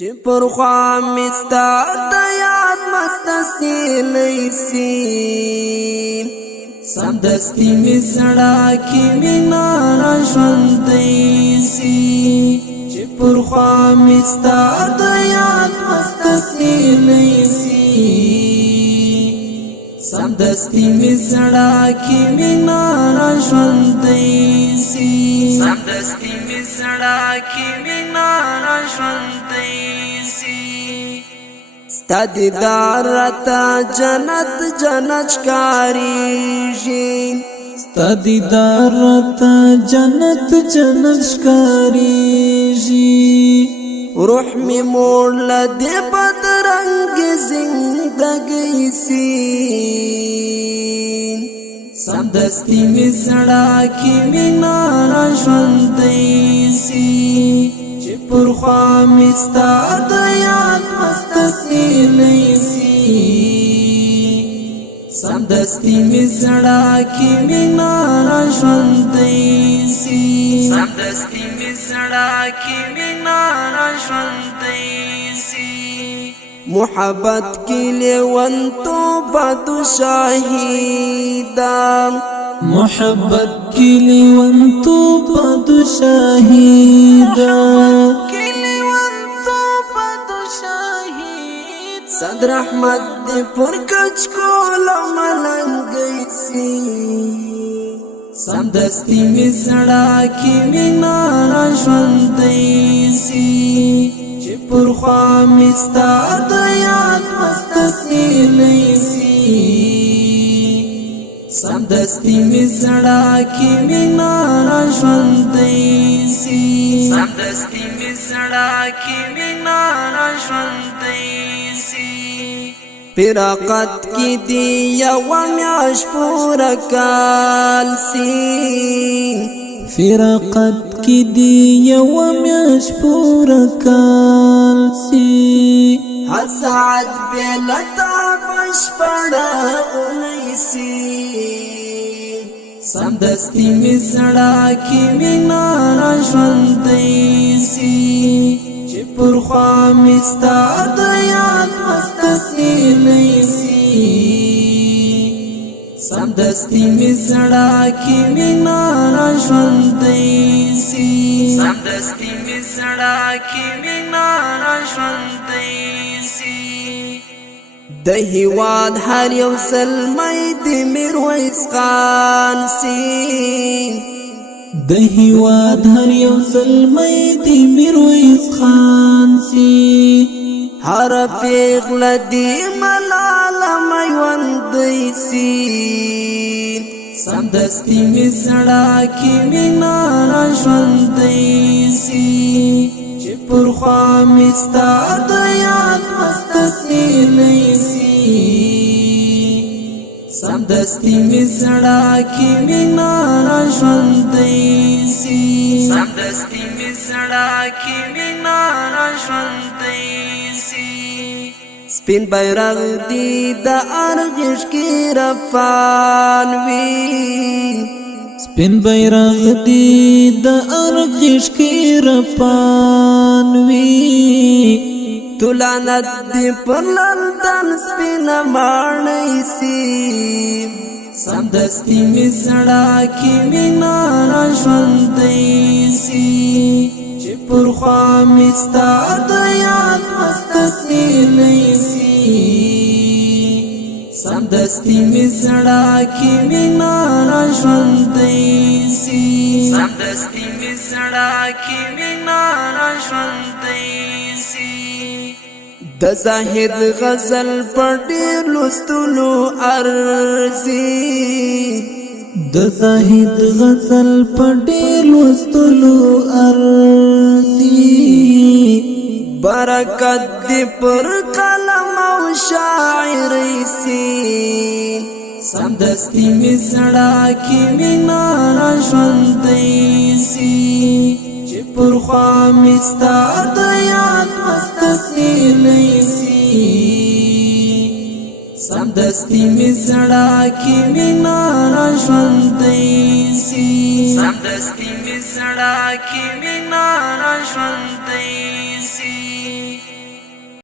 چې پر خوا مستا د یاد مستسیلی سی سمدستی می زړه کې مینا را ژوندی سی چې پر خوا مستا د یاد مستسیلی سی سمدستی می زړه کې مینا را ژوندی سی سمدستی می زړه کې مینا را ژوندی سی ستا دیدار راته جنت جنت ښکاریږي ستا دیدار راته جنت جنت ښکاریږي روح می موړ له دې بدرنګې زندګۍ سي سمدستي می زړه کې مینا را ژوندی سي چې پر خوا می ستا د یاد مستسیلی سی سمدستی می زړه کې مینا را ژوندی سی سمدستی می زړه کې مینا را ژوندی سی محبت کې لیوان تو بد شاهیدام محبت کې لیوان تو بد شاهیدام صدر احمد دی پر کچ کولا ملنگی سی سمدستی می زړه کې مینا را ژوندی سی چې پر خوا می ستا د یاد مستسیلی سی سمدستی می زړه کې مینا را ژوندی سی سمدستی می زړه کې مینا را ژوندی فراقت کی دی یو میاش پورا کال سی فراقت کی دی یو میاش پورا کال سی هر ساعت بیلتا بشپڑا انیسی سمدستی می زړه کې مینا را ژوندی سی چې پر خوا می ستا د یاد مستسیلی سی سمدستی می زړه کې مینا را ژوندی سی سمدستی می زړه کې مینا را ژوندی سی د هیواد هر یو زلمی د میرویس خان سی د هیواد هر یو زلمی د میرویس خان سی هر پیغله دی ملاله میوندی سی سمدستی می زړه کې مینا را ژوندی سی چې پر خوا می ستا د یاد مستسیلی سی سمدستی می زړه کې مینا را ژوندی سی سمدستی می زړه کې مینا را ژوندی سی سپین بیرغ دی د ارغش کې رفان وی سپین بیرغ دی د ارغش کې رپان وی تولانت دی پر لندن سپین ماڼۍ سی سمدستی می زړه کې مینا را ژوندی سی چې پر خوا می ستا د یاد مستسیلی سی سمدستی می زړه کې مینا را ژوندی سی سمدستی می زړه کې مینا را ژوندی سی د زاهد غزل پر ډیر لوستلو ارزي د زاهد غزل پر ډیر لوستلو ارزي برکت دی پر قلم او شاعری سی سمدستی می زړه کې مینا را ژوندی سی چې پر خوا می ستا د یاد مستسیلی سی سمدستی می زړه کې مینا را ژوندی سی سمدستی می زړه کې مینا را ژوندی